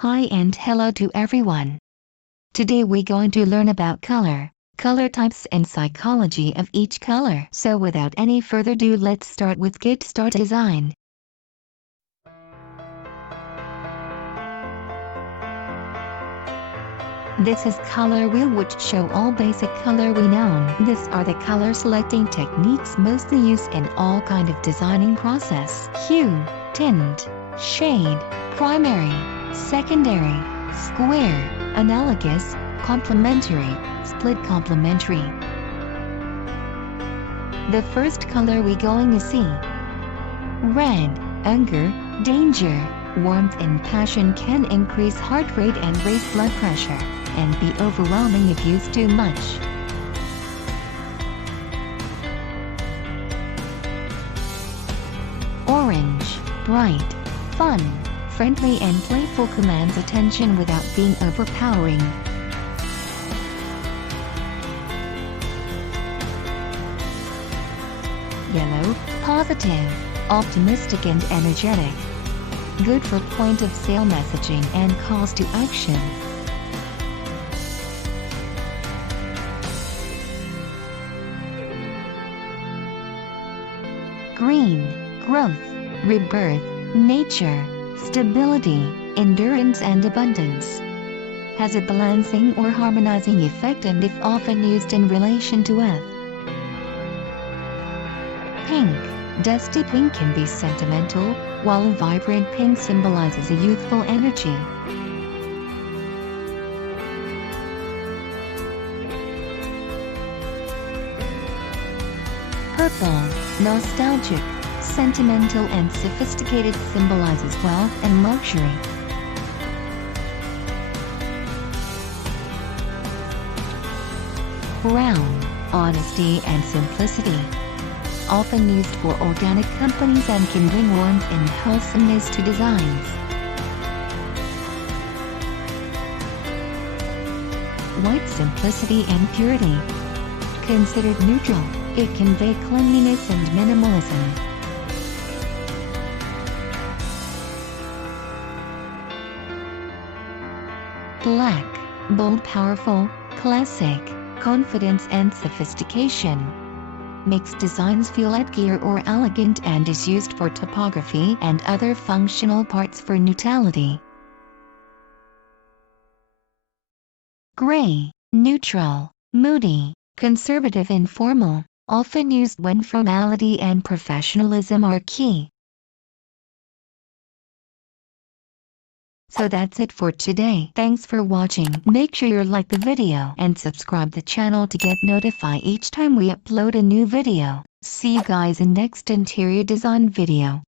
Hi and hello to everyone. Today we're going to learn about color types and psychology of each color. So without any further ado, let's start with Get Start Design. This is color wheel which show all basic color we know. These are the color selecting techniques mostly used in all kind of designing process. Hue, tint, shade, primary, secondary, square, analogous, complementary, split complementary. The first color we going to see. Red, anger, danger, warmth and passion can increase heart rate and raise blood pressure, and be overwhelming if used too much. Orange, bright, fun, friendly and playful, commands attention without being overpowering. Yellow, positive, optimistic and energetic. Good for point-of-sale messaging and calls to action. Green, growth, rebirth, nature, stability, endurance and abundance. Has a balancing or harmonizing effect and if often used in relation to earth. Pink, dusty pink can be sentimental, while a vibrant pink symbolizes a youthful energy. Purple, nostalgic, sentimental and sophisticated, symbolizes wealth and luxury. Brown, honesty and simplicity. Often used for organic companies and can bring warmth and wholesomeness to designs. White, simplicity and purity. Considered neutral, it convey cleanliness and minimalism. Black, bold, powerful, classic, confidence and sophistication. Makes designs feel edgier or elegant and is used for typography and other functional parts for neutrality. Gray, neutral, moody, conservative and formal, often used when formality and professionalism are key. So that's it for today. Thanks for watching. Make sure you like the video and subscribe the channel to get notified each time we upload a new video. See you guys in next interior design video.